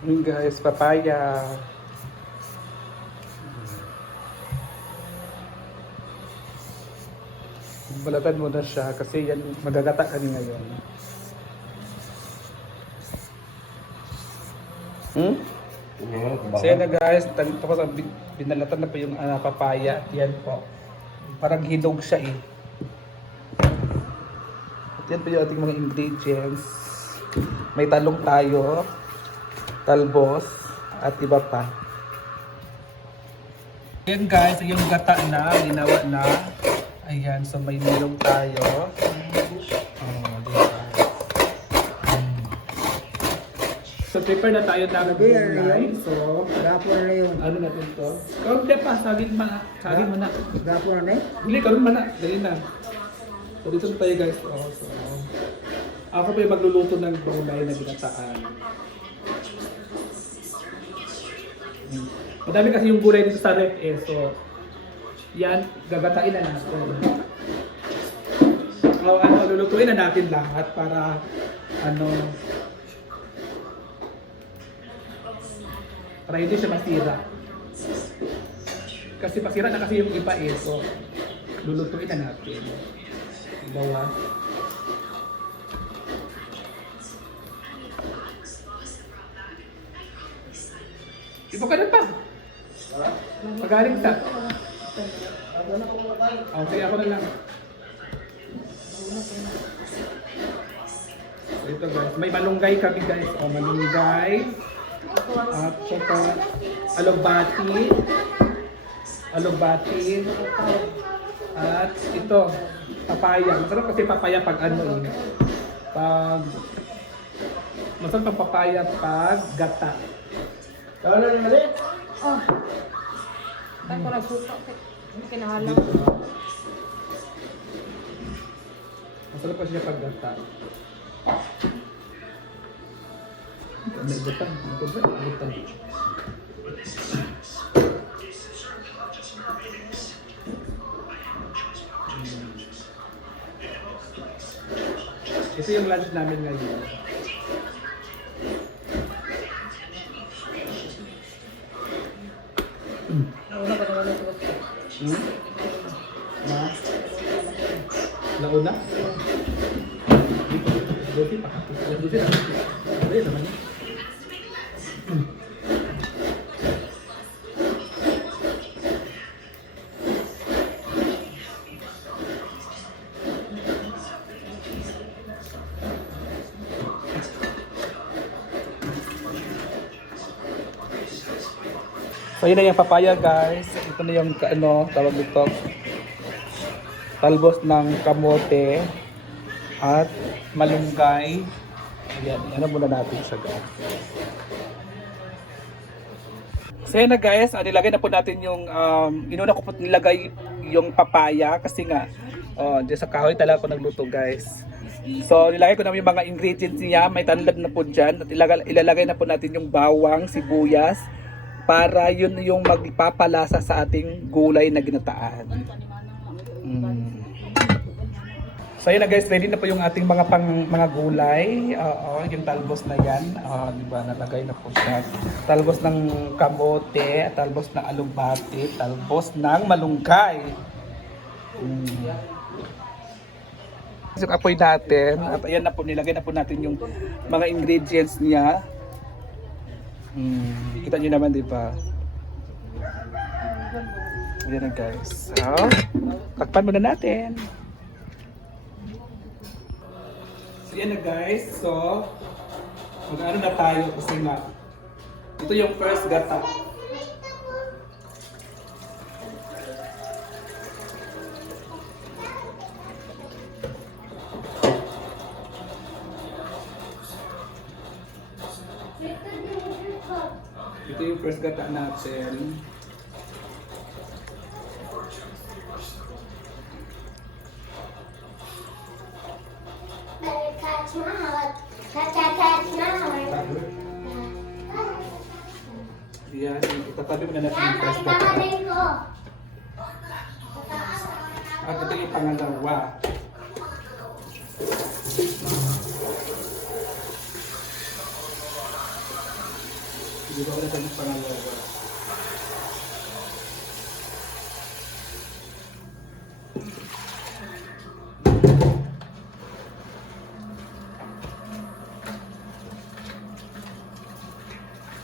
Yun guys, papaya. Balatan mo na siya kasi yan magagata ka ni ngayon. Hmm? So yan na guys, tapos binalatan na po yung papaya at yan po. Parang hinog siya eh. At yan po yung ating mga ingredients. May talong tayo, talbos, at iba pa. Yan guys, yung gata na, ginawa na. Ayan, so may nilong tayo. Oh, diba? So prepare na tayo ng gulay. So, Gapon na yun. ano natin to? Kaunti pa, saging mo na. Gapon na eh. Huli, karoon man na. Dali na. So dito na tayo guys. Oh, so, ako pa yung magluluto ng gulay na ginataan. Madami kasi yung gulay dito sa ref eh. So, yan, gagatain na natin. Lulutuin na natin lahat para para hindi siya masira. Kasi pasira na kasi yung iba eh. So, lulutuin na natin. Bawas. Iba ka na pa. Pagaling sa. Okay, ako na lang. So, ito guys, may malunggay kami guys. O, malunggay. At saka alugbati. At ito, papaya. Masarap kasi papaya pag masarap ang papaya pag gata. Kaya na ulit. Oh. Ay, ko nagsuka. Kinahalang. Masarap pa siya pag gata. Nagutan. Ito yung lunch namin ngayon. Nauna pa naman ito. Launa? Dosi pa. Dosi na. Ayun naman. So yun na yung papaya guys. Ito na yung tawag dito. Talbos ng kamote at malunggay. Ayan, muna natin siya guys. So yun na guys, nilagay na po natin yung inuna ko po nilagay yung papaya kasi nga dyan sa kahoy talaga ako nagluto guys. So nilagay ko na yung mga ingredients niya, may tanlad na po dyan at ilalagay na po natin yung bawang, sibuyas para yun yung magpapalasa sa ating gulay na ginataan. So yun na guys, ready na po yung ating mga gulay. Yung talbos na yan. Diba, nalagay na po siya. Talbos ng kamote, talbos ng alugbati, talbos ng malunggay. Yung apoy natin. At ayan na po, nilagay na po natin yung mga ingredients niya. Kita nyo naman, di ba? Ayan na guys. So, takpan muna natin. So, yan na guys. So, mag-ano na tayo kasi nga. Ito yung first gata. Ito yung first gata natin. Yan, itatabi mo na natin yung first gata. At ito yung pangalawa. Dito ko na sa pangalawa.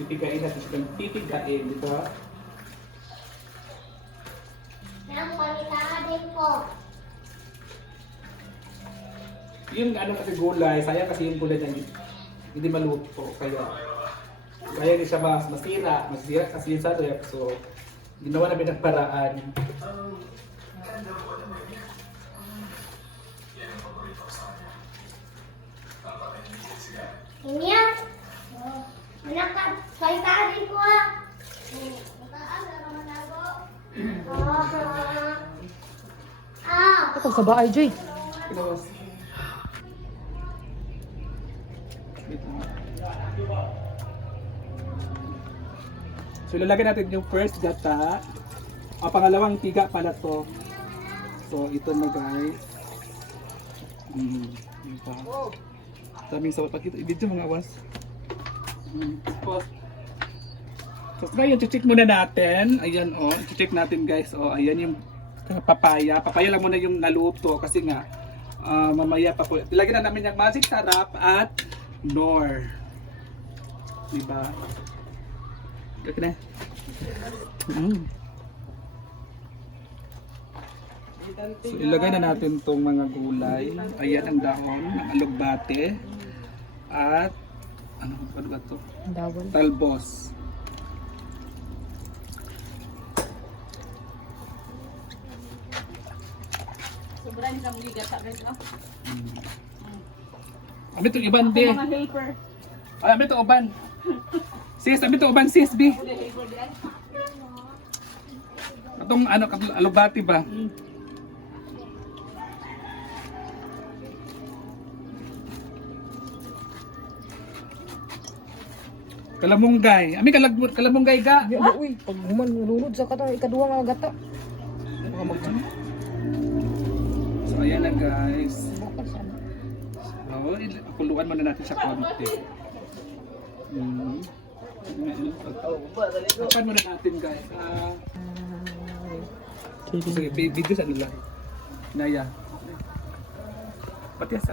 Pipigain natin siya ng pipigain, di ba? Nang palitaan din po. Yung ano kasi gulay, sayang kasi yung gulay niya hindi maluto. Kaya hindi siya masira kasi yun sa rep. So, ginawa namin ng paraan. Inya. Anak ka, palitaan din po ah. Ako sa bahay, Joy. Pinawas. So, ilalagay natin yung first gata. Pangalawang piga pala to. So, ito na guys. Diba? Daming sawat. Pakita, i-video mga awas. So, ngayon, check muna natin. Ayan o, check natin guys. O, ayan yung papaya. Papaya lang muna yung naluto kasi nga mamaya pa po. Ilagyan na namin yung magic sarap at nor. Diba? Okay na. So, ilagay na natin tong mga gulay. Ayan ang dahon ng alugbate. At ano ba ito? Dawon. Talbos. Sobrang sa mga gata, guys, no? Ami itong iban, be. Mga helper. Ay, ami itong uban. Sis, ami itong uban, sis, be. Itong ano, alugbate ba? Kalamunggay. Ami kalamunggay ga. Ya, uy, pag human lulod sa katong ikaduha nga gata. Mga magsan. So, ayan na guys. Bakal sana. So, kuluan muna natin siya konti. Tapan muna natin guys. Sige, video sa nila. Naya. Pati sa.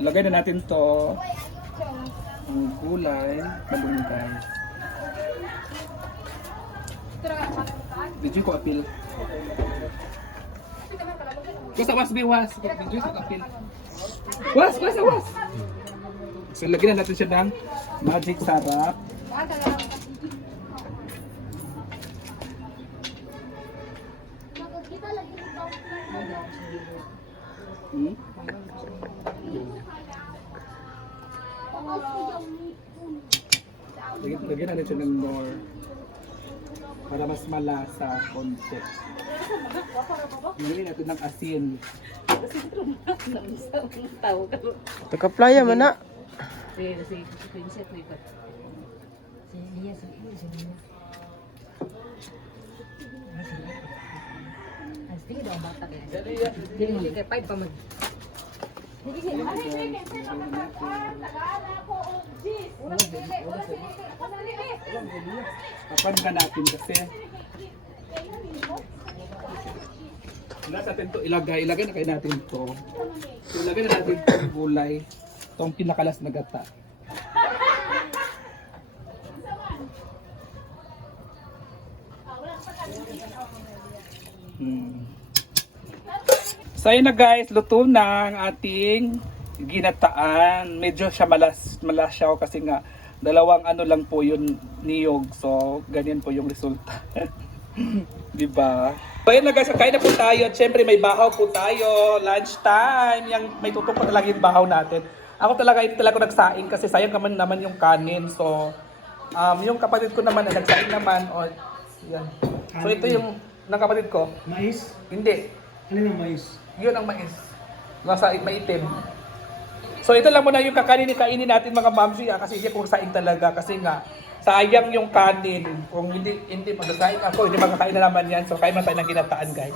Lagay na natin to. Ang gulay. Malunggay. Video ko apil. Was, biwas. Video ko apil. Was. So, lagyan na natin siya ng magic sarap. Lagyan natin siya ng more para mas malasa konti. Lagyan natin ng asin. Nakaplaya man na. Si Princess na ito. Si Lia. Ang sige daw ang bata kaya. Hindi kaya 5 pa mag. Tapan ka natin kasi. Wala natin to ilagay na kayo natin to. So, ilagay na natin itong gulay. Itong pinakalas na gata. So ayun na guys, luto na ang ating ginataan. Medyo siya malas siya kasi nga dalawang ano lang po yun niyog. So ganyan po yung resulta. Diba? So ayun na guys, kain na po tayo. Siyempre may bahaw po tayo. Lunch time. May tutok pa talaga yung bahaw natin. Ako talaga hindi talaga nagsaing kasi sayang naman yung kanin. So yung kapatid ko naman nagsaing naman. O, yan. So ito yung ng kapatid ko. Mais? Hindi. Ano yung mais? Yun ang mais. Nasa maitim. So ito lang muna yung kainin natin mga mamsi kasi hindi ko saing talaga kasi nga sayang yung kanin. Kung hindi magsasaing ako, hindi makakain na naman yan. So kain man tayo ng ginataan guys.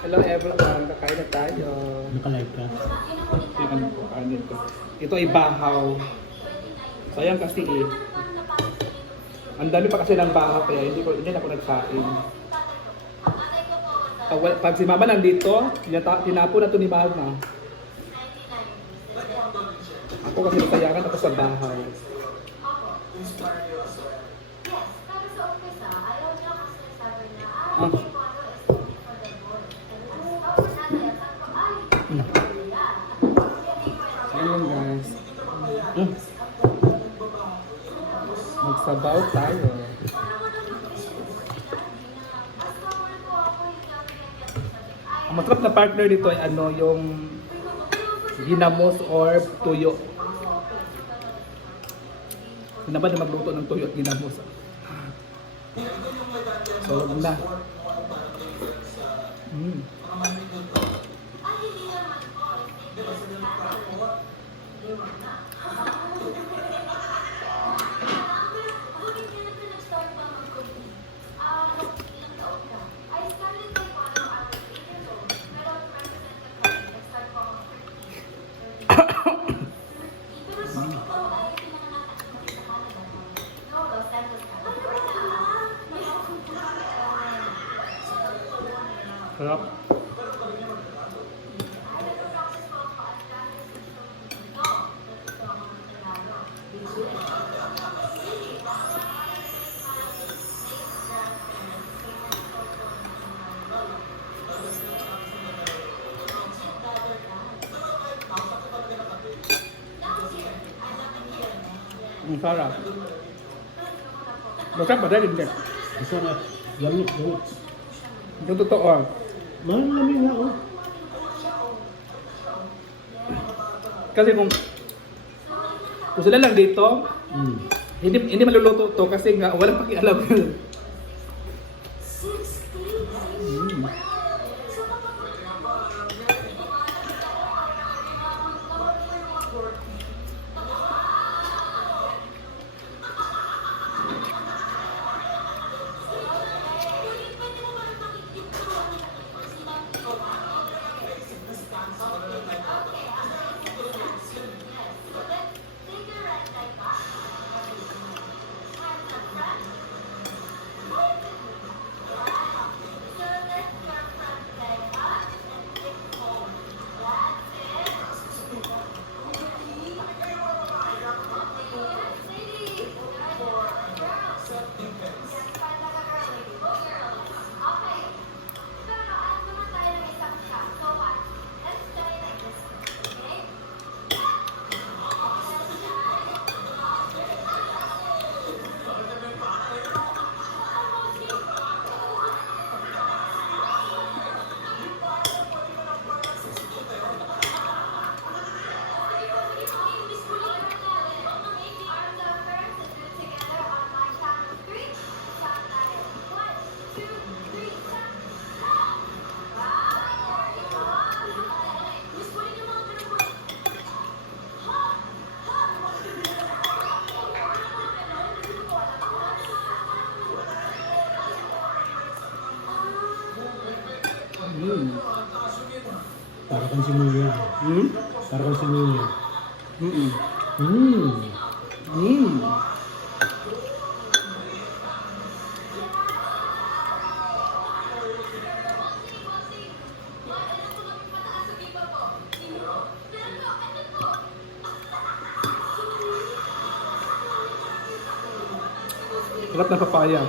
Hello everyone, kakain na tayo. Naka-live ka? Yung ano ko, kanin ko. Ito ay bahaw. Sayang kasi eh. Ang dami pa kasi ng baha kaya hindi na ako nagkain. Pag si mama nandito, tinapo na to ni mama. Ako kasi natayangan ako sa bahay. Ah. Ayun guys. Magsabaw tayo. Ang masarap na partner dito ay ano, yung ginamos or tuyo. Sinabad na magluto ng tuyo at ginamos. So, wag na. Sarap. Ang sarap. Masarap ba dahil hindi? Masarap. Lamig, lamig. Yung totoo. Malamig nga oh. Kasi kung sila lang dito, hindi maluluto to kasi nga walang pakialam. Para kang sinuya. Para kang sinuya. Sarap na papaya.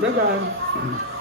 Bye-bye.